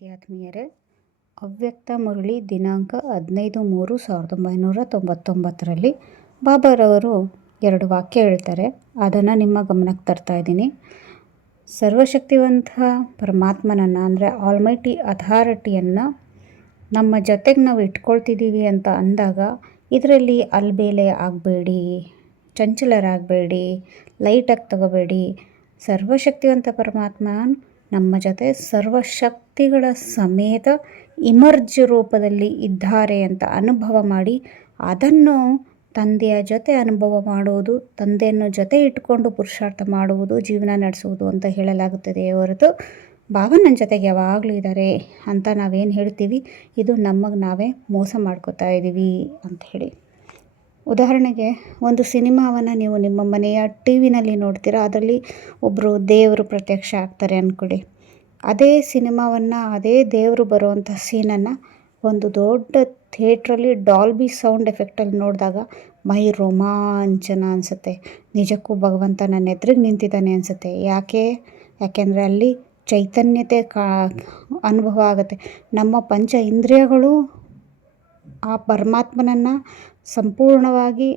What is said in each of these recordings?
ಶಾಂತಿ ಆತ್ಮೀಯರೇ, ಅವ್ಯಕ್ತ ಮುರಳಿ ದಿನಾಂಕ 15/3/1999ರಲ್ಲಿ ಬಾಬಾರವರು 2 ವಾಕ್ಯ ಹೇಳ್ತಾರೆ. ಅದನ್ನು ನಿಮ್ಮ ಗಮನಕ್ಕೆ ತರ್ತಾ ಇದ್ದೀನಿ. ಸರ್ವಶಕ್ತಿವಂತ ಪರಮಾತ್ಮನನ್ನು ಅಂದರೆ ಆಲ್ಮೈಟಿ ಅಥಾರಿಟಿಯನ್ನು ನಮ್ಮ ಜೊತೆಗೆ ನಾವು ಇಟ್ಕೊಳ್ತಿದ್ದೀವಿ ಅಂತ ಅಂದಾಗ ಇದರಲ್ಲಿ ಅಲ್ಬೇಲೆ ಆಗಬೇಡಿ, ಚಂಚಲರಾಗಬೇಡಿ, ಲೈಟಾಗಿ ತಗೋಬೇಡಿ. ಸರ್ವಶಕ್ತಿವಂತ ಪರಮಾತ್ಮ ನಮ್ಮ ಜೊತೆ ಸರ್ವಶಕ್ತಿಗಳ ಸಮೇತ ಇಮರ್ಜ್ ರೂಪದಲ್ಲಿ ಇದ್ದಾರೆ ಅಂತ ಅನುಭವ ಮಾಡಿ ಅದನ್ನು ತಂದೆಯ ಜೊತೆ ಅನುಭವ ಮಾಡುವುದು, ತಂದೆಯನ್ನು ಜೊತೆ ಇಟ್ಕೊಂಡು ಪುರುಷಾರ್ಥ ಮಾಡುವುದು, ಜೀವನ ನಡೆಸುವುದು ಅಂತ ಹೇಳಲಾಗುತ್ತದೆ ಹೊರತು ಬಾಬಾ ನನ್ನ ಜೊತೆಗೆ ಯಾವಾಗಲೂ ಇದ್ದಾರೆ ಅಂತ ನಾವೇನು ಹೇಳ್ತೀವಿ ಇದು ನಮಗೆ ನಾವೇ ಮೋಸ ಮಾಡ್ಕೋತಾ ಇದ್ದೀವಿ ಅಂತ ಹೇಳಿ. ಉದಾಹರಣೆಗೆ ಒಂದು ಸಿನಿಮಾವನ್ನು ನೀವು ನಿಮ್ಮ ಮನೆಯ ಟಿ ವಿನಲ್ಲಿ ನೋಡ್ತೀರಾ, ಅದರಲ್ಲಿ ಒಬ್ಬರು ದೇವರು ಪ್ರತ್ಯಕ್ಷ ಆಗ್ತಾರೆ ಅಂದ್ಕೊಳ್ಳಿ. ಅದೇ ಸಿನಿಮಾವನ್ನು ಅದೇ ದೇವರು ಬರುವಂಥ ಸೀನನ್ನು ಒಂದು ದೊಡ್ಡ ಥಿಯೇಟ್ರಲ್ಲಿ ಡಾಲ್ಬಿ ಸೌಂಡ್ ಎಫೆಕ್ಟಲ್ಲಿ ನೋಡಿದಾಗ ಮೈ ರೋಮಾಂಚನ ಅನಿಸುತ್ತೆ. ನಿಜಕ್ಕೂ ಭಗವಂತ ನನ್ನ ಎದುರಿಗೆ ನಿಂತಿದ್ದಾನೆ ಅನಿಸುತ್ತೆ. ಯಾಕೆಂದರೆ ಅಲ್ಲಿ ಚೈತನ್ಯತೆ ಅನುಭವ ಆಗುತ್ತೆ. ನಮ್ಮ ಪಂಚ ಇಂದ್ರಿಯಗಳು ಆ ಪರಮಾತ್ಮನನ್ನು ಸಂಪೂರ್ಣವಾಗಿ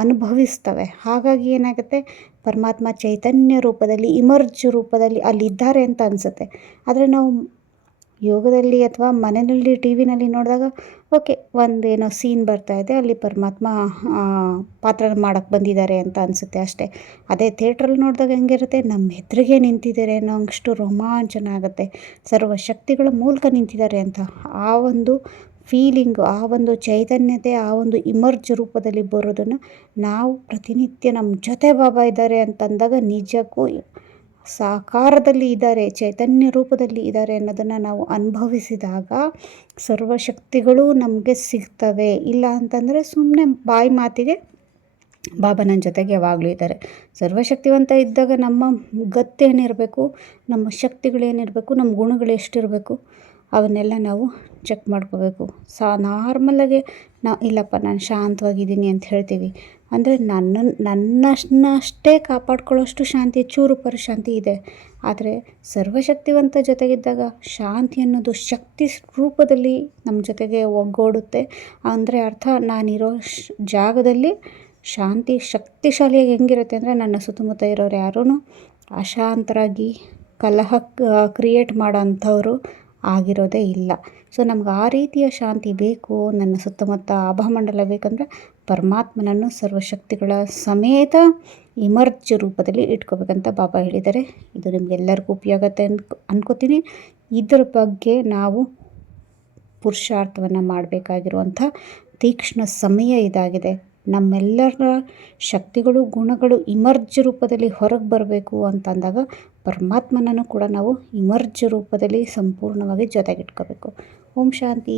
ಅನುಭವಿಸ್ತವೆ. ಹಾಗಾಗಿ ಏನಾಗುತ್ತೆ, ಪರಮಾತ್ಮ ಚೈತನ್ಯ ರೂಪದಲ್ಲಿ ಇಮರ್ಜ್ ರೂಪದಲ್ಲಿ ಅಲ್ಲಿದ್ದಾರೆ ಅಂತ ಅನಿಸುತ್ತೆ. ಆದರೆ ನಾವು ಯೋಗದಲ್ಲಿ ಅಥವಾ ಮನೆಯಲ್ಲಿ ಟಿ ವಿನಲ್ಲಿ ನೋಡಿದಾಗ ಓಕೆ, ಒಂದೇನೋ ಸೀನ್ ಬರ್ತಾಯಿದೆ, ಅಲ್ಲಿ ಪರಮಾತ್ಮ ಪಾತ್ರ ಮಾಡೋಕ್ಕೆ ಬಂದಿದ್ದಾರೆ ಅಂತ ಅನಿಸುತ್ತೆ ಅಷ್ಟೇ. ಅದೇ ಥಿಯೇಟ್ರಲ್ಲಿ ನೋಡಿದಾಗ ಹೆಂಗಿರುತ್ತೆ, ನಮ್ಮ ಎದುರಿಗೆ ನಿಂತಿದ್ದಾರೆ ಅನ್ನೋ ಅಷ್ಟು ರೋಮಾಂಚನ ಆಗುತ್ತೆ. ಸರ್ವಶಕ್ತಿಗಳ ಮೂಲಕ ನಿಂತಿದ್ದಾರೆ ಅಂತ ಆ ಒಂದು ಫೀಲಿಂಗು, ಆ ಒಂದು ಚೈತನ್ಯತೆ, ಆ ಒಂದು ಇಮರ್ಜ್ ರೂಪದಲ್ಲಿ ಬರೋದನ್ನು ನಾವು ಪ್ರತಿನಿತ್ಯ ನಮ್ಮ ಜೊತೆ ಬಾಬಾ ಇದ್ದಾರೆ ಅಂತಂದಾಗ ನಿಜಕ್ಕೂ ಸಾಕಾರದಲ್ಲಿ ಇದ್ದಾರೆ, ಚೈತನ್ಯ ರೂಪದಲ್ಲಿ ಇದ್ದಾರೆ ಅನ್ನೋದನ್ನು ನಾವು ಅನುಭವಿಸಿದಾಗ ಸರ್ವಶಕ್ತಿಗಳು ನಮಗೆ ಸಿಗ್ತವೆ. ಇಲ್ಲ ಅಂತಂದರೆ ಸುಮ್ಮನೆ ಬಾಯಿ ಮಾತಿಗೆ ಬಾಬಾ ನನ್ನ ಜೊತೆಗೆ ಯಾವಾಗಲೂ ಇದ್ದಾರೆ. ಸರ್ವಶಕ್ತಿವಂತ ಇದ್ದಾಗ ನಮ್ಮ ಗತ್ತೇನಿರಬೇಕು, ನಮ್ಮ ಶಕ್ತಿಗಳೇನಿರಬೇಕು, ನಮ್ಮ ಗುಣಗಳು ಎಷ್ಟಿರಬೇಕು ಅವನ್ನೆಲ್ಲ ನಾವು ಚೆಕ್ ಮಾಡ್ಕೋಬೇಕು. ನಾರ್ಮಲಾಗೆ ಇಲ್ಲಪ್ಪ ನಾನು ಶಾಂತವಾಗಿದ್ದೀನಿ ಅಂತ ಹೇಳ್ತೀವಿ ಅಂದರೆ ನನ್ನಷ್ಟೇ ಕಾಪಾಡ್ಕೊಳ್ಳೋಷ್ಟು ಶಾಂತಿ, ಚೂರು ಶಾಂತಿ ಇದೆ. ಆದರೆ ಸರ್ವಶಕ್ತಿವಂತ ಜೊತೆಗಿದ್ದಾಗ ಶಾಂತಿ ಅನ್ನೋದು ಶಕ್ತಿ ರೂಪದಲ್ಲಿ ನಮ್ಮ ಜೊತೆಗೆ ಒಗ್ಗೂಡುತ್ತೆ. ಅಂದರೆ ಅರ್ಥ, ನಾನಿರೋ ಜಾಗದಲ್ಲಿ ಶಾಂತಿ ಶಕ್ತಿಶಾಲಿಯಾಗಿ ಹೆಂಗಿರುತ್ತೆ ಅಂದರೆ ನನ್ನ ಸುತ್ತಮುತ್ತ ಇರೋರು ಯಾರೂ ಅಶಾಂತರಾಗಿ ಕಲಹ ಕ್ರಿಯೇಟ್ ಮಾಡೋ ಅಂಥವರು ಆಗಿರೋದೇ ಇಲ್ಲ. ಸೊ ನಮ್ಗೆ ಆ ರೀತಿಯ ಶಾಂತಿ ಬೇಕು, ನನ್ನ ಸುತ್ತಮುತ್ತ ಆಭಾಮಂಡಲ ಬೇಕಂದರೆ ಪರಮಾತ್ಮನನ್ನು ಸರ್ವಶಕ್ತಿಗಳ ಸಮೇತ ಇಮರ್ಜ್ ರೂಪದಲ್ಲಿ ಇಟ್ಕೋಬೇಕಂತ ಬಾಬಾ ಹೇಳಿದ್ದಾರೆ. ಇದು ನಿಮಗೆಲ್ಲರಿಗೂ ಉಪಯೋಗ ಆಗುತ್ತೆ ಅನ್ಕೋತೀನಿ. ಇದರ ಬಗ್ಗೆ ನಾವು ಪುರುಷಾರ್ಥವನ್ನು ಮಾಡಬೇಕಾಗಿರುವಂಥ ತೀಕ್ಷ್ಣ ಸಮಯ ಇದಾಗಿದೆ. ನಮ್ಮೆಲ್ಲರ ಶಕ್ತಿಗಳು, ಗುಣಗಳು ಇಮರ್ಜ್ ರೂಪದಲ್ಲಿ ಹೊರಗೆ ಬರಬೇಕು ಅಂತಂದಾಗ ಪರಮಾತ್ಮನನ್ನು ಕೂಡ ನಾವು ಇಮರ್ಜ್ ರೂಪದಲ್ಲಿ ಸಂಪೂರ್ಣವಾಗಿ ಜೊತೆಗಿಟ್ಕೋಬೇಕು. ಓಂ ಶಾಂತಿ.